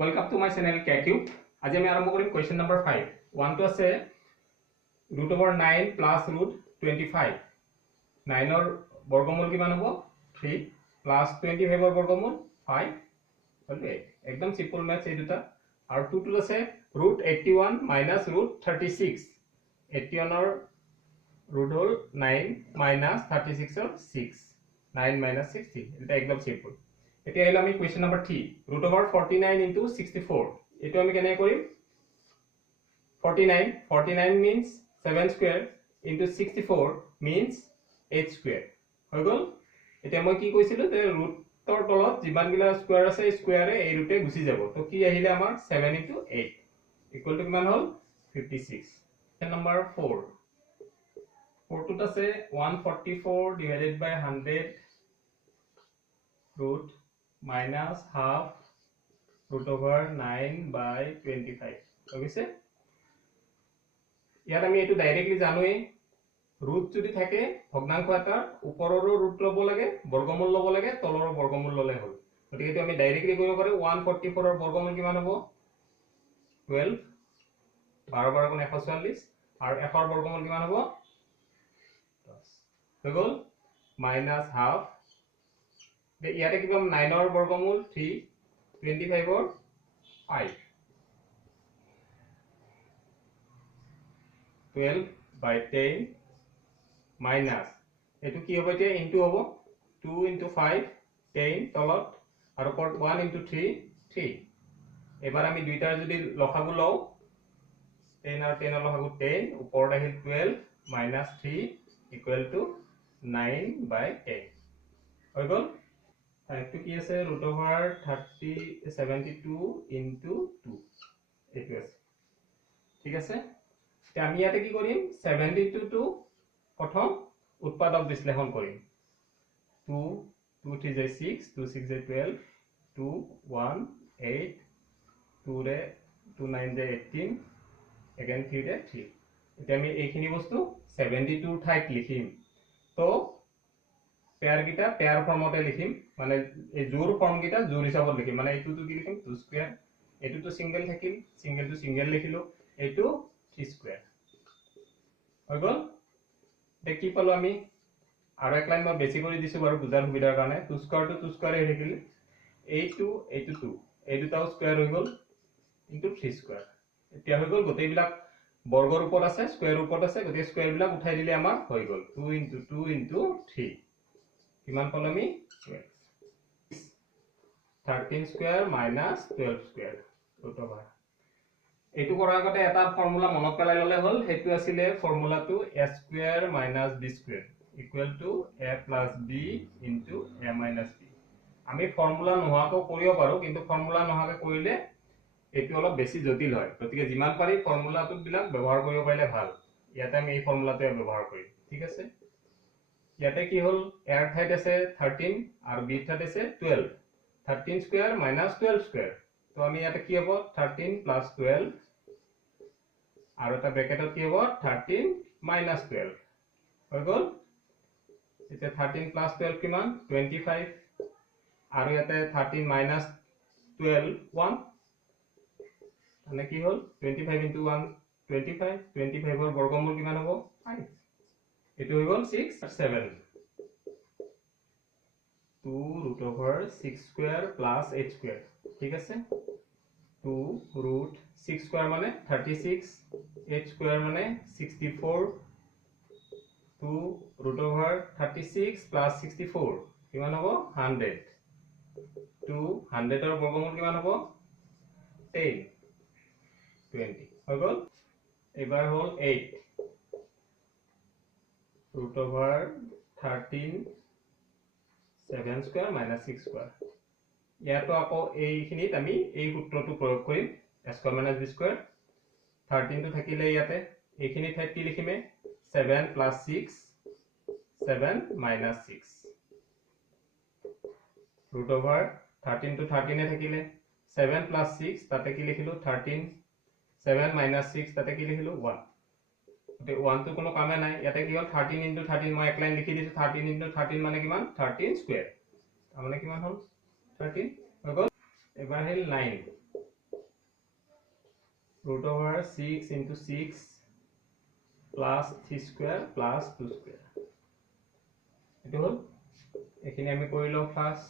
Welcome to my channel KCube. আজি আমি আৰম্ভ কৰিম question number 5. 1 to আছে root over 9 plus root 25. 9 ৰ বৰ্গমূল কিমান হ'ব 3 plus 25 ৰ বৰ্গমূল 5 হলে একদম সিম্পল ম্যাথছ এই দুটা আৰু 2 to আছে root 81 minus root 36. 81 ৰ root হল 9 minus 36 ৰ 6. 9 minus 60 এটা একদম সিম্পল এতিয়া হলো আমি question number 3 root over 49 into 64 এটো আমি কেনে কৰিম 49 means 7 square into 64 means 8 square হৈ গল এতিয়া মই কি কৈছিলো যে ৰুটৰ তলত যিমান গিলা স্কয়াৰ আছে স্কয়াৰে এই ৰুটে গুছি যাব তো কি আহিলে আমাৰ 7 into 8 ইকুৱেল টু কিমান হল 56 নম্বৰ 4 4 টো আছে 144 divided by 100 root minus half root over 9 by 25 বুঝিছে ইয়াত আমি এটো ডাইৰেক্টলি জানোই ৰুট যদি থাকে ভগ্নাংশ এটাৰ ওপৰৰ ৰুট লব লাগে বৰ্গমূল লব লাগে তলৰ বৰ্গমূল ললে হ'ল গতিকে আমি ডাইৰেক্টলি কৰিব পাৰো 144 ৰ বৰ্গমূল কিমান হ'ব 12 12 12 গুণ 144 আৰু 1 ৰ বৰ্গমূল কিমান হ'ব 10 হৈ গল minus half ইয়াতে কি পাম 9 ৰ বৰ্গমূল 3 25 ৰ 5 12 by 10 minus এটো কি হ'ব এতিয়া ইনটু হ'ব 2 into 5 10 তলত আৰু পট 1 into 3 3 এবাৰ আমি দুইটাৰ যদি লসাগু লও 10 আৰু 10 ৰ লসাগু 10 ওপৰত আহিল 12 minus 3 equal to 9 by 10 হৈ গল টাইপটো কি আছে root over 72 into 2 এটো আছে ঠিক আছে তে আমি ইয়াতে কি কৰিম 72 টু প্ৰথম উৎপাদক বিশ্লেষণ কৰিম 2 2 3 যায় 6 2 6 যায় 12 2 1 8 2 ৰে 2 9 যায় 18 again 3 ৰে 3 এতিয়া আমি এইখিনি বস্তু 72 ঠাইত লিখিম তো পেয়ার গিটা পেয়ার ফর্মতে লিখিম মানে এই জোর ফর্ম গিটা জোর হিসাবত লিখিম মানে এইটো তো কি লিখিম 2 স্কয়ার এইটো তো সিঙ্গেল থাকিল সিঙ্গেল টু সিঙ্গেল লিখিলো এইটো 3 স্কয়ার হৈ গল দেখি পালো আমি আৰু এক লাইন মই বেছি কৰি দিছো বাৰু বুজাৰ সুবিধাৰ কাৰণে 2 স্কয়ার টু 2 স্কয়ার হৈ থাকিল 8 2 এই দুটাও স্কয়ার হৈ গল ইনটু 3 স্কয়ার এতিয়া হৈ গল গোটেইবিলাক বৰ্গৰ ওপৰত আছে স্কয়াৰ ওপৰত আছে গোটেই স্কয়াৰ বিলাক উঠাই দিলে আমাৰ হৈ গল 2 into 2 into 3 কিমান পালো আমি 13 square minus 12 square root over এটো কৰাৰ আগতে এটা ফৰ্মুলা মনত পেলাই ললে হ'ল হেতু আছিল ফৰ্মুলাটো a square minus b square equal to a plus b into a minus b আমি ফৰ্মুলা নোহাকো কৰিব পাৰো কিন্তু ফৰ্মুলা নোহাকে কৰিলে এটো অলপ বেছি জটিল হয় গতিকে যিমান পাৰি ফৰ্মুলাটো বিলাক ব্যৱহাৰ কৰিব পাৰিলে ভাল ইয়াতে আমি এই ফৰ্মুলাটো ব্যৱহাৰ কৰিম ঠিক আছে ইয়াতে কি হল এৰ ঠাইত আছে 13 আৰু বি ঠাইত আছে 12 13 স্কয়াৰ minus 12 স্কয়াৰ তো আমি ইয়াতে কি হ'ব 13 plus 12 আৰু এটা ব্র্যাকেটত কি হ'ব 13 minus 12 হৈ গল এতিয়া 13 plus 12 কিমান 25 আৰু ইয়াতে 13 minus 12 1 মানে কি হল 25 into 1 25 25 ৰ বৰ্গমূল কিমান হ'ব 5 এটো হৈ গল 6 7 2 root over 6 square plus 8 square ঠিক আছে 2 root 6 square মানে 36 8 square মানে 64 2 root over 36 plus 64 কিমান হ'ব 100 2 100 ৰ বৰ্গমূল কিমান হ'ব 10 20 হৈ গল এবাৰ হল 8 root over 13 7 square minus 6 square ইয়াতো আকৌ এইখিনিত আমি এই সূত্ৰটো প্ৰয়োগ কৰিম a square minus b square 13 টো থাকিলে ইয়াতে এইখিনি ঠাইত কি লিখিমে 7 plus 6 7 minus 6 root over 13 to 13 এ থাকিলে 7 plus 6 তাতে কি লিখিলো 13 7 minus 6 তাতে কি লিখিলো 1 তে 1 তো কোনো কামে নাই ইয়াতে কি হল 13 into 13 মই এক লাইন লিখি দিছো 13 into 13 মানে কিমান 13 স্কয়ার মানে কিমান হল 13 হৈ গল এবাৰ হেল 9 root over 6 into 6 plus 3 square plus 2 square. It will ekhini ami korilo plus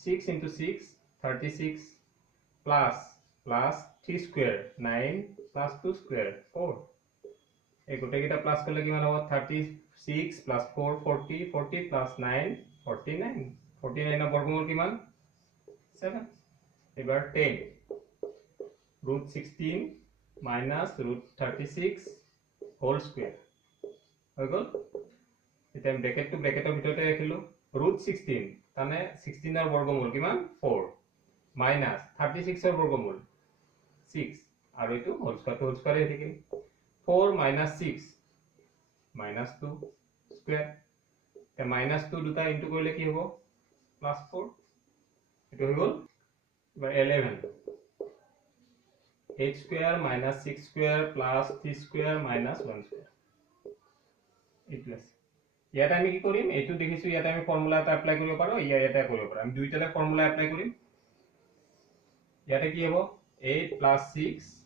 6 into 6 36 plus 3 square 9 plus 2 square 4. এই গোটে কিটা প্লাস করলে কিমান হ'ব 36 plus 4 40 40 plus 9 49 49 এর বর্গমূল কিমান 7 এবার 10 root 16 minus root 36 whole square হৈ গল এটা ব্র্যাকেট টু ব্র্যাকেটের ভিতরতে রাখিলো root 16 তানে 16 এর বর্গমূল কিমান 4 minus 36 এর বর্গমূল 6 আর এটো হোল স্কয়ার হয়ে থাকিল 4 minus 6 minus 2 square তে minus 2 দুটা ইনটু কৰিলে কি হ'ব plus 4 এটো হৈ গল এবাৰ 11 8 square minus 6 square plus 3 square minus 1 square ইটলেস ইয়াত আমি কি কৰিম এটো দেখিছো ইয়াত আমি ফৰ্মুলা এটা এপ্লাই কৰিব পাৰো ইয়াতে কৰিব পাৰো আমি দুইটালে ফৰ্মুলা এপ্লাই কৰিম ইয়াতে কি হ'ব 8 plus 6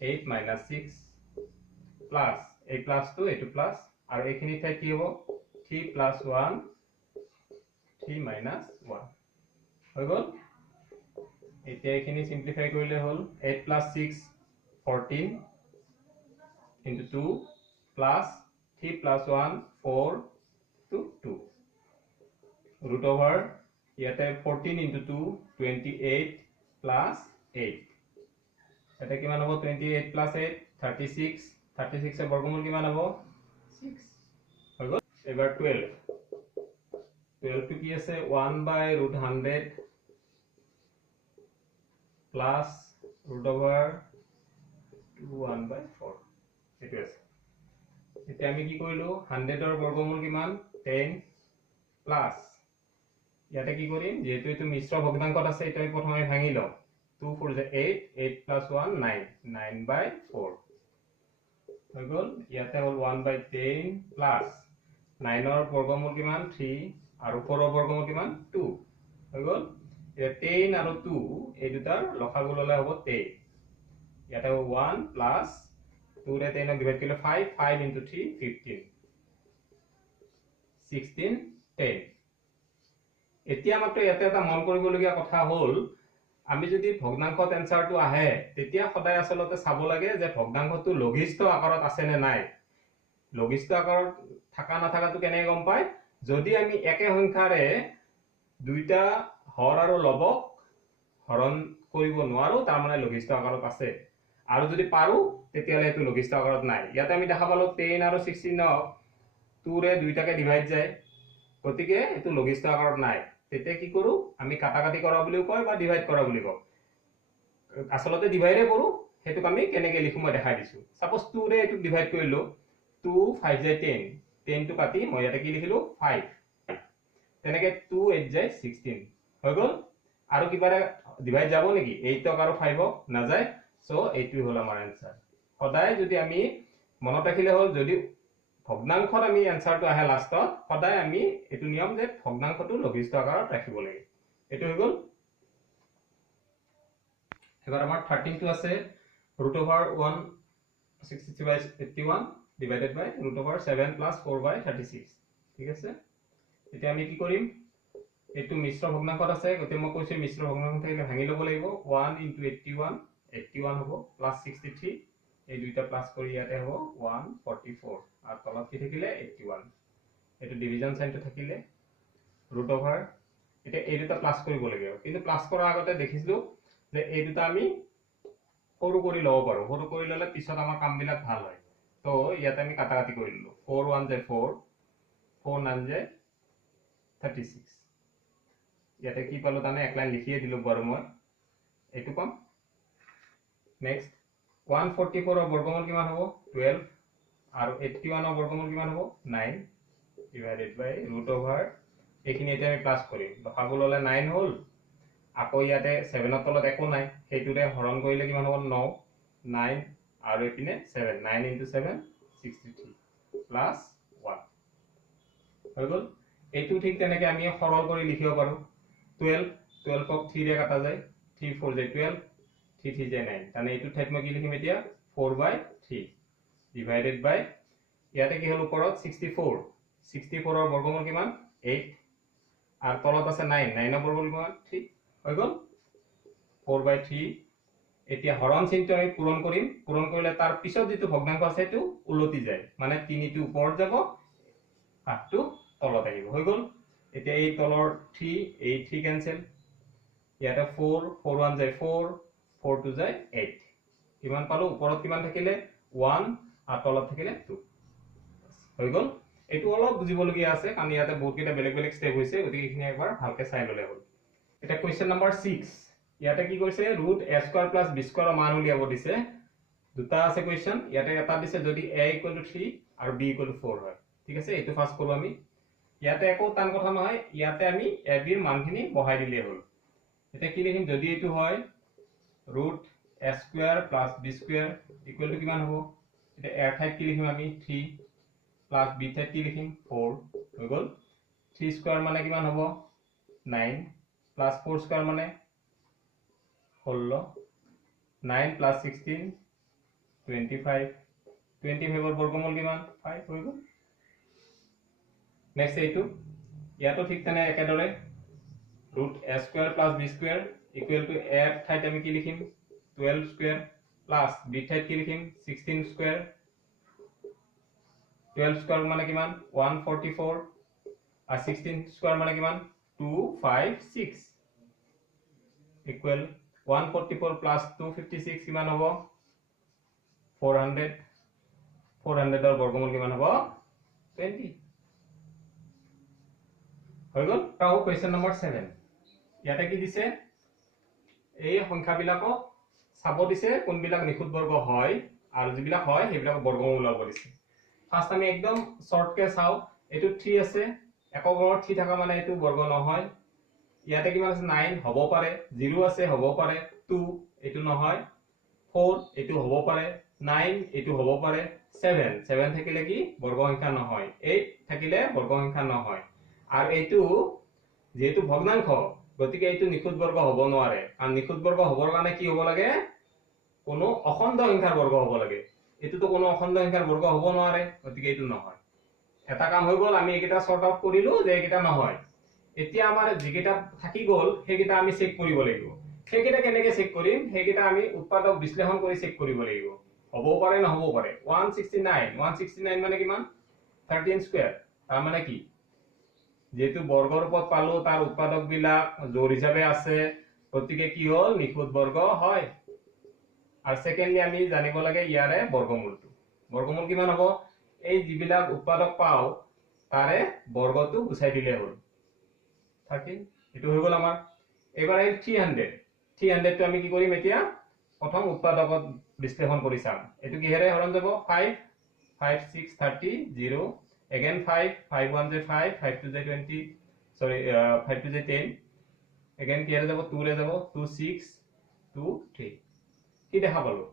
8 minus 6 plus 8 plus 2 8 plus আর এখানে তাই কি হবে 3 plus 1 3 minus 1 হৈ গল এতিয়া এখানে সিম্পলিফাই কৰিলে হল 8 plus 6 14 into 2 plus 3 plus 1 4 to 2 root over ইয়াতে 14 into 2 28 plus 8 এটা কিমান হ'ব 28 plus 8 36 36 এর বর্গমূল কিমান হ'ব 6 হৈ গল এবাৰ 12 12 কি আছে 1 by root 100 plus root over 2 1 by 4 এটো আছে এতিয়া আমি কি কৰিলো 100 এৰ বৰ্গমূল কিমান 10 plus ইয়াতে কি কৰিম যেহেতু এটো মিশ্ৰ ভগ্নাংকত আছে এটা আমি প্ৰথমে ভাঙি লও 2 4 is 8 8 plus 1 9 9 by 4 হৈ গল ইয়াতে হল 1 by 10 plus 9 এর বর্গমূল কিমান 3 আর 4 এর বর্গমূল কিমান 2 হৈ গল এ 10 আর 2 এই দুটার লসাগু ললে হ'ব 10 ইয়াতে 1 plus 2 রে 10 ডিভাইড কৰিলে 5 5 into 3 15 16 10 এতিয়া মাত্ৰ ইয়াতে এটা মন কৰিবলগীয়া কথা হল আমি যদি ভগ্নাংকত এনসাৰটো আহে তেতিয়া সদায় আসলতে চাব লাগে যে ভগ্নাংকটো লঘিষ্ঠ আকাৰত আছে নে নাই লঘিষ্ঠ আকাৰত থাকা না থাকাটো কেনে গম পায় যদি আমি একে সংখ্যাৰে দুইটা হৰ আৰু লবক হৰণ কৰিব নোৱাৰো তাৰ মানে লঘিষ্ঠ আকাৰত আছে আৰু যদি পাৰো তেতিয়ালে এটো লঘিষ্ঠ আকাৰত নাই ইয়াতে আমি দেখা পালো 10 আৰু 16 2 ৰে দুইটাকে ডিভাইড যায় গতিকে এটো লঘিষ্ঠ আকাৰত নাই তেতে কি কৰো আমি কাটাকাটি কৰা বুলিও কয় বা ডিভাইড কৰা বুলি কয় আসলতে ডিভাইডে কৰো হেতু আমি কেনেকে লিখো মই দেখাই দিছো সাপোজ 2 ৰে এটো ডিভাইড কৰিলো 2 5 যায় 10 10 টু কাটি মই ইয়াতে কি লিখিলো 5 তেনেকে 2 8 যায় 16 হৈ গল আৰু কিবা ডিভাইড যাব নেকি 8 টক আৰু 5 না যায় সো এইটোই হল আমাৰ आंसर সদায় যদি আমি মনত ৰাখিলে হল যদি ভগ্নাংশত আমি आंसरটো আহে লাষ্টত সদায় আমি এটো নিয়ম যে ভগ্নাংশটো লঘিষ্ঠ আকাৰত ৰাখিব লাগে এটো হৈ গল এবাৰ আমাৰ 13 টো আছে root over 163 by 81 divided by root over 7 plus 4 by 36 ঠিক আছে এতিয়া আমি কি কৰিম এটো মিশ্র ভগ্নাংকত আছে গতে মই কৈছো মিশ্র ভগ্নাংক থাকিলে ভাঙি লব লাগিব 1 into 81 81 হ'ব plus 63 এই দুইটা প্লাস কৰি ইয়াতে হ'ব 144 আর তলত কি থাকিলে 81 এটো ডিভিজন সাইনটো থাকিলে root over এটা এই দুটা প্লাস কৰিব লাগিব কিন্তু প্লাস কৰাৰ আগতে দেখিছিলো যে এই দুটা আমি সৰু কৰি লব পাৰো সৰু কৰি ললে পিছত আমাৰ কামবিলাক ভাল হয় তো ইয়াতে আমি কাটাকাটি কৰি ললো 4 1 যায় 4 4 9 যায় 36 ইয়াতে কি পালো তানে এক লাইন লিখিয়ে দিলো বাৰু মই এটো পাম নেক্সট 144 এর বর্গমূল কিমান হ'ব 12 আর 81 এর বর্গমূল কিমান হ'ব 9 ডিভাইডেড বাই root over এখিনি এটা আমি প্লাস কৰিম লসাগু ললে 9 হল আকৌ ইয়াতে 7 ৰ তলত একো নাই হেতুৰে হৰণ কৰিলে কিমান হ'ব 9 9 আৰু এপিনে 7 9 into 7 63 plus 1 হৈ গল এটো ঠিক তেনেকে আমি সৰল কৰি লিখিব পাৰো 12 12 ক 3 ৰে কাটা যায় 3 4 যায় 12 3 3 যায় 9 তানে এইটো ঠাইত মই কি লিখিম এতিয়া 4/3 ডিভাইডেড বাই ইয়াতে কি হল ওপৰত 64 64 ৰ বৰ্গমূল কিমান 8 আৰু তলত আছে 9 9 ৰ বৰ্গমূল কিমান 3 হৈ গল 4/3 এতিয়া হৰণ চিনটো আমি পূৰণ কৰিলে তাৰ পিছত যেটো ভগ্নাংশ আছে এটো উলটি যায় মানে 3 টো ওপৰত যাব 8 টো তলত আহিব হৈ গল এতিয়া এই তলৰ 3 এই 3 কেনসেল ইয়াতে 4 4 1 যায় 4 4 2 যায় 8 কিমান পালো ওপৰত কিমান থাকিলে 1 আৰু তলত থাকিলে 2 হৈ গল এটো অলপ বুজিবলগীয়া আছে কাৰণ ইয়াতে বহুত কেইটা বেলেগ স্টেপ হৈছে গতিকে এইখিনি একবাৰ ভালকে চাই ললে হ'ল এটা কোৱেশ্চন নম্বৰ 6 ইয়াতে কি কৈছে √a² + b² ৰ মান উলিয়াব দিছে দুটা আছে কোৱেশ্চন ইয়াতে এটা দিছে যদি a = 3 আৰু b = 4 হয় ঠিক আছে এটো ফাৰ্স্ট কৰো আমি ইয়াতে একো টান কথা নহয় ইয়াতে আমি a b ৰ মানখিনি বহাই দিলে হ'ল এটা কি লিখিম যদি এটো হয় √a² + b² = কিমান হ'ব এটা a ঠাইত কি লিখিম আমি 3 plus b ঠাইত কি লিখিম 4 হৈ গল 3² মানে কিমান হ'ব 9 plus 4² মানে 16 9 plus 16 25 25 ৰ বৰ্গমূল কিমান 5 হৈ গল নেক্সট এইটো ইয়াতো ঠিক তেনে একেদৰে √a² + b² = a ঠাইত আমি কি লিখিম 12² plus b ঠাইত কি লিখিম 16² 12² মানে কিমান 144 আর 16² মানে কিমান 256 ইকুয়াল 144 প্লাস 256 কিমান হ'ব 400 400 ৰ বৰ্গমূল কিমান হ'ব 20 হৈ গল তাও কোৱেশ্চন নম্বৰ 7 ইয়াতে কি দিছে এই সংখ্যাবিলাকক চাব দিছে কোনবিলাক নিখুঁত বৰ্গ হয় আৰু যিবিলাক হয় সেইবিলাক বৰ্গমূল ওলাব দিছে ফার্স্ট আমি একদম শর্ট কে চাও এটো 3 আছে একক গড়ত 3 থাকা মানে এটো বর্গ নহয় ইয়াতে কিমান আছে 9 হ'ব পাৰে 0 আছে হ'ব পাৰে 2 এটো নহয় 4 এটো হ'ব পাৰে 9 এটো হ'ব পাৰে 7 7 থাকিলে কি বৰ্গ সংখ্যা নহয় 8 থাকিলে বৰ্গ সংখ্যা নহয় আৰু এটো যেহেতু ভগ্নাংশ গতিকে এটো নিখুঁত বৰ্গ হ'ব নোৱাৰে আৰু নিখুঁত বৰ্গ হ'বৰ কাৰণে কি হ'ব লাগে কোনো অখণ্ড সংখ্যাৰ বৰ্গ হ'ব লাগে এটো তো কোনো অখণ্ড সংখ্যাৰ বৰ্গ হ'ব নোৱাৰে গতিকে এটো নহয় এটা কাম হৈ গল আমি একেটা সৰ্ট আউট কৰিলো যে একেটা নহয় এতিয়া আমাৰ যেকেটা থাকি গল হেকেটা আমি চেক কৰিব লাগিব হেকেটা কেনেকে চেক কৰিম হেকেটা আমি উৎপাদক বিশ্লেষণ কৰি চেক কৰিব লাগিব হ'ব পাৰে নহব পাৰে 169 মানে কিমান 13² তাৰ মানে কি যেহেতু বৰ্গৰ ৰূপত পালো তাৰ উৎপাদক বিলাক জোড় হিচাপে আছে গতিকে কি হল নিখুঁত বৰ্গ হয় আৰ সেকেন্ডলি আমি জানিব লাগে ইয়াৰে বৰ্গমূল কিমান হ'ব এই যিবিলাক উৎপাদক পাও তাৰে বৰ্গটো গুছাই দিলে হ'ল 13 এটো হৈ গল আমাৰ এবাৰ এই 300 টো আমি কি কৰিম এতিয়া প্ৰথম উৎপাদকত বিশ্লেষণ কৰি চাম এটো কিহেৰে হৰণ যাব 5 5 6 30 0 again 5 5 1 যে 5 5 2 যে 20 sorry 5 2 যে 10 again কিহেৰে যাব 2 ৰে যাব 2 6 2 3 কি দেখা পালো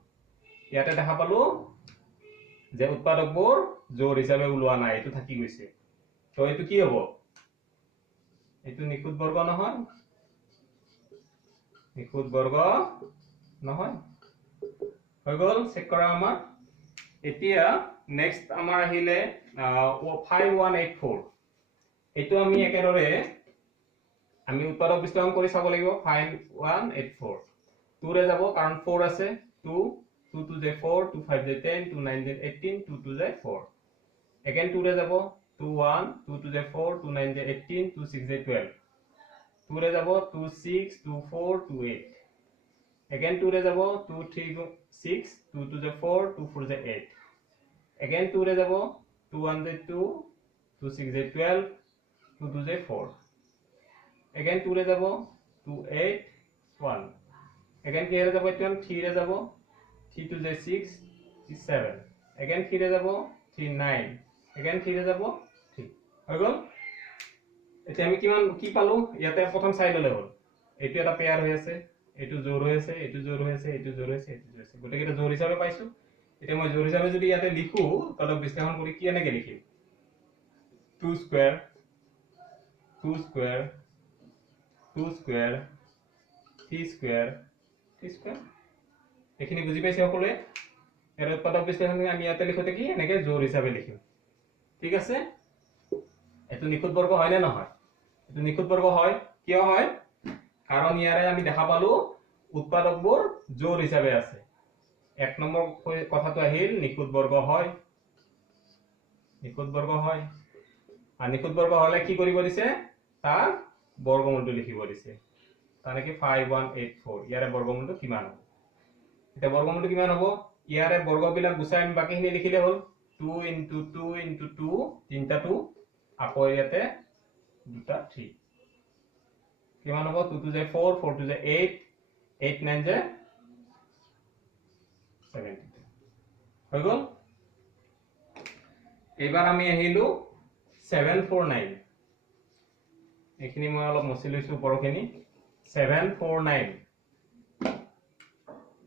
ইয়াতে দেখা পালো যে উৎপাদকবোৰ জোড় হিচাপে ওলোৱা নাই এটো থাকি গৈছে তো এটো কি হ'ব এটো নিখুঁত বৰ্গ নহয় হৈ গল চেক কৰা আমাৰ এতিয়া নেক্সট আমাৰ আহিলে 5184 এটো আমি একেদৰে আমি উৎপাদক বিশ্লেষণ কৰি চাব লাগিব 5184 2 ৰে যাব কাৰণ 4 আছে 2 2 2 যে 4 2 5 যে 10 2 9 যে 18 2 2 যে 4 again 2 ৰে যাব 2 1 2 2 যে 4 2 9 যে 18 2 6 যে 12 2 ৰে যাব 2 6 2 4 2 8 again 2 ৰে যাব 2 3 6 2 2 যে 4 2 4 যে 8 again 2 ৰে যাব 2 1 যে 2 2 6 যে 12 2 2 যে 4 again 2 ৰে যাব 2 8 1 again কি ৰে যাব 3 ৰে যাব 3 2 যে 6 7 again 3 ৰে যাব 3 9 again 3 ৰে যাব 3 হৈ গল এতিয়া আমি কি পালো ইয়াতে প্ৰথম চাই ললে হ'ল এটো এটা পেয়াৰ হৈ আছে এটো জোড় হৈ আছে এটো জোড় হৈ আছে এটো জোড় হৈ আছে এটো জোড় হৈছে গটেকেটা জোড় হিচাপে পাইছো এতিয়া মই জোড় হিচাপে যদি ইয়াতে লিখো তাহলে বিশ্লেষণ কৰি কি এনেকে লিখিম 2 square 2 square 2 square 3 square 3 square এইখিনি বুজি পাইছে সকলোৱে এর উৎপাদক বিশ্লেষণ আমি ইয়াতে লিখোতে কি এনেকে জোড় হিসাবে লিখিম ঠিক আছে এটো নিখুঁত বর্গ হয় না নহয় এটো নিখুঁত বর্গ হয় কিয় হয় কারণ ইয়ারে আমি দেখা পালো উৎপাদকবোৰ জোড় হিসাবে আছে এক নম্বৰ কথাটো আহিল নিখুঁত বৰ্গ হয় আৰ নিখুঁত বৰ্গ হলে কি কৰিব দিছে তার বর্গমূলটো লিখিব দিছে তানে কি 5184 ইয়ারে বর্গমূলটো কিমান হ'ব এটা বর্গমূলটো কিমান হ'ব ইয়ারে বর্গবিলাক গুছাই আমি বাকিখিনি লিখিলে হল 2 into 2 into 2 তিনটা 2 আকৌ ইয়াতে দুটা 3 কিমান হ'ব 2 to the 4 4 to the 8 8 9 যে 70 হৈ গল এবাৰ আমি আহিলো 749 এখিনি মই অলপ মচি লৈছো পৰখিনি 749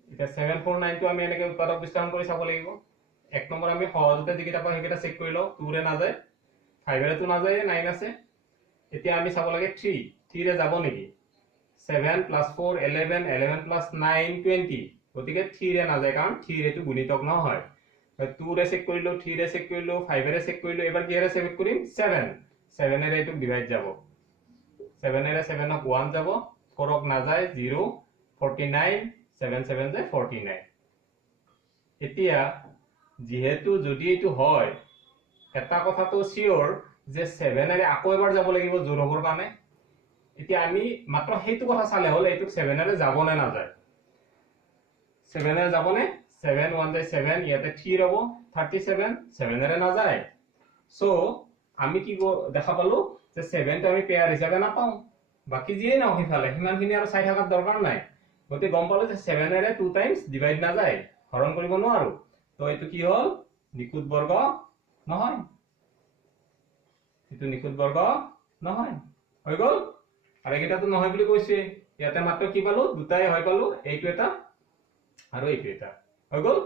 এটা 749 টো আমি এনেকে উৎপাদক বিশ্লেষণ কৰি চাব লাগিব এক নম্বৰ আমি সহজতে যিকেইটা পাই সেইকেইটা চেক কৰি লও 2 ৰে না যায় 5 ৰে তো না যায় 9 আছে এতিয়া আমি চাব লাগে 3 ৰে যাব নেকি 7 + 4 11 11 + 9 20 গতিকে 3 ৰে না যায় কাৰণ 3 ৰে তো গুণিতক নহয় 2 ৰে চেক কৰিলো 3 ৰে চেক কৰিলো 5 ৰে চেক কৰিলো এবাৰ কি ৰে চেক কৰিম 7 7 ৰে এটো ডিভাইড যাব 7 ৰে 7 ক 1 যাব 4 ক না যায় 0 49 7 7 যে 49 এতিয়া যেহেতু যদি এটো হয় এটা কথা তো সিওর যে 7 ৰে আকৌ এবাৰ যাব লাগিব জোৰ হবৰ কাৰণে এতিয়া আমি মাত্ৰ হেতু কথা চালে হল এটো 7 ৰে যাব না না যায় 7 ৰে যাব নে 7 1 যায় 7 ইয়াতে 3 হ'ব 37 7 ৰে না যায় সো আমি কি দেখা পালো যে 7 টো আমি পেয়ার হিচাপে না পাও বাকি যিয়ে না হিফালে হিমানখিনি আৰু চাই থাকাৰ দৰকাৰ নাই গতে গম পালো যে 7 ৰে 2 টাইমস ডিভাইড না যায় হৰণ কৰিব নোৱাৰো তো এটো কি হল নিখুঁত বৰ্গ নহয় এটো নিখুঁত বৰ্গ নহয় হৈ গল আৰু এটা তো নহয় বুলি কৈছে ইয়াতে মাত্ৰ কি পালো দুটাই হৈ পালো এইটো এটা আৰু এইটো এটা হৈ গল